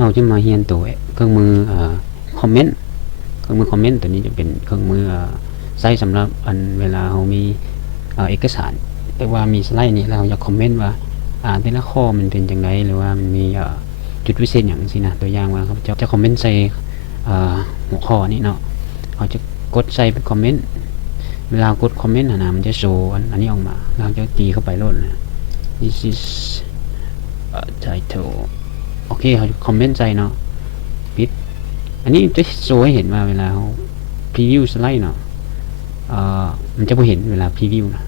เราจะมาเรียนตัวเครื่องมือคอมเมนต์เครื่องมือคอมเมนต์ตัวนี้จะเป็นเครื่องมือใช้สำหรับอันเวลาเรามีเอกสารแต่ว่ามีสไลด์นี้เราจะคอมเมนต์ว่าแต่ละข้อมันเป็นจังไดหรือว่ามันมีจุดพิเศษอย่างสินะตัวอย่างว่าเขาจะคอมเมนต์ใส่หัวข้อนี้เนาะเขาจะกดใส่เป็นคอมเมนต์เวลากดคอมเมนต์นะมันจะโชว์อันนี้ออกมาเราจะตีเข้าไปโลดนะ this is title โอเคเขาคอมเมนต์ใส่เนาะปิดอันนี้จะโชว์ให้เห็นว่าเวลาเขาพรีวิวสไลด์เนาะมันจะไม่เห็นเวลาพรีวิวนะ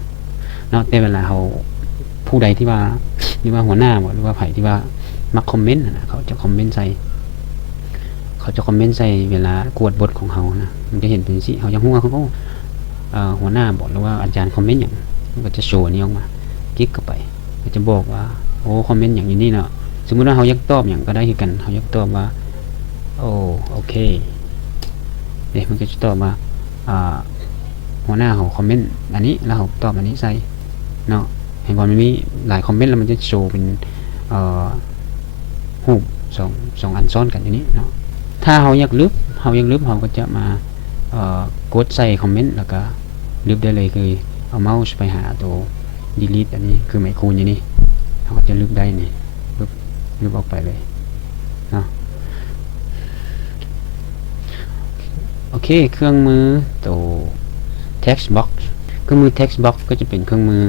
เนาะแต่เวลาเขาผู้ใดที่ว่าหัวหน้าหรือว่าไผ่ที่ว่ามักคอมเมนต์นะเขาจะคอมเมนต์ใส่เวลากวดบทของเขานะมันจะเห็นเป็นสิเขายังหัวเขาก็หัวหน้าบอกหรือว่าอาจารย์คอมเมนต์อย่างมันก็จะโชว์นี้ออกมาคลิกเข้าไปก็จะบอกว่าโอ้คอมเมนต์อย่างนี้เนาะสมมติว่าเขายักตอบอย่างก็ได้คือกันเขายักตอบว่าโอเคเดี๋ยวมันก็จะตอบว่าหัวหน้าเขาคอมเมนต์อันนี้แล้วเขาตอบอันนี้ใส่เนาะเห็นว่ามันมีหลายคอมเมนต์แล้วมันจะโชว์เป็นรูปสองอันซ้อนกันอย่างนี้เนาะถ้าเขาอยากลบเขาก็จะมากดใส่คอมเมนต์แล้วก็ลบได้เลยคือเอาเมาส์ไปหาตัว delete อันนี้คือไมโครอย่างนี้เขาก็จะลบได้นี่ลบออกไปเลยเนาะโอเคเครื่องมือตัว text box เครื่องมือ text box ก็จะเป็นเครื่องมือ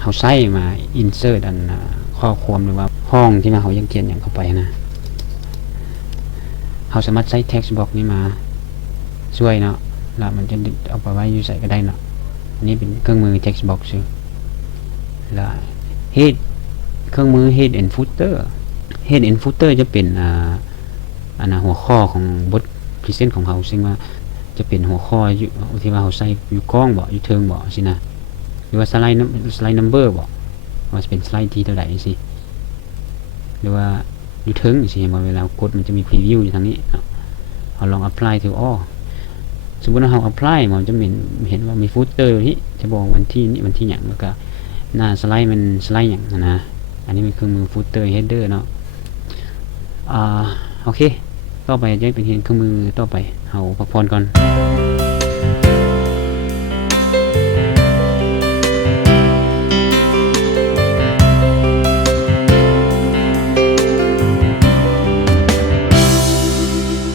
เขาใส่มา insert อันข้อความหรือว่าห้องที่เขายังเขียนอย่างเข้าไปนะเขาสามารถใช้ text box นี้มาช่วยเนาะแล้วมันจะเอาไปไว้อยู่ใส่ก็ได้เนาะนี่เป็นเครื่องมือ text box แล้ว head เครื่องมือ head and footer จะเป็นหัวข้อของบทพรีเซนต์ของเขาซึ่งว่าจะเป็นหัวข้อที่ว่าเขาใส่อยู่กล้องอยู่เทิงสินะหรือว่าสไลด์นัมเบอร์ว่าจะเป็นสไลด์ที่เท่าไหร่สิหรือว่าอยู่เทิงสิเวลากดมันจะมีพรีวิวอยู่ทางนี้เราลอง apply to all สมมติว่าเรา apply มันจะเห็นว่ามี footer ที่จะบอกวันที่อย่างแล้วก็หน้าสไลด์มันสไลด์อย่างนะอันนี้เป็นเครื่องมือ footer header เนาะโอเคต่อไปจะเป็นเครื่องมือต่อไปเอาพักผ่อนก่อน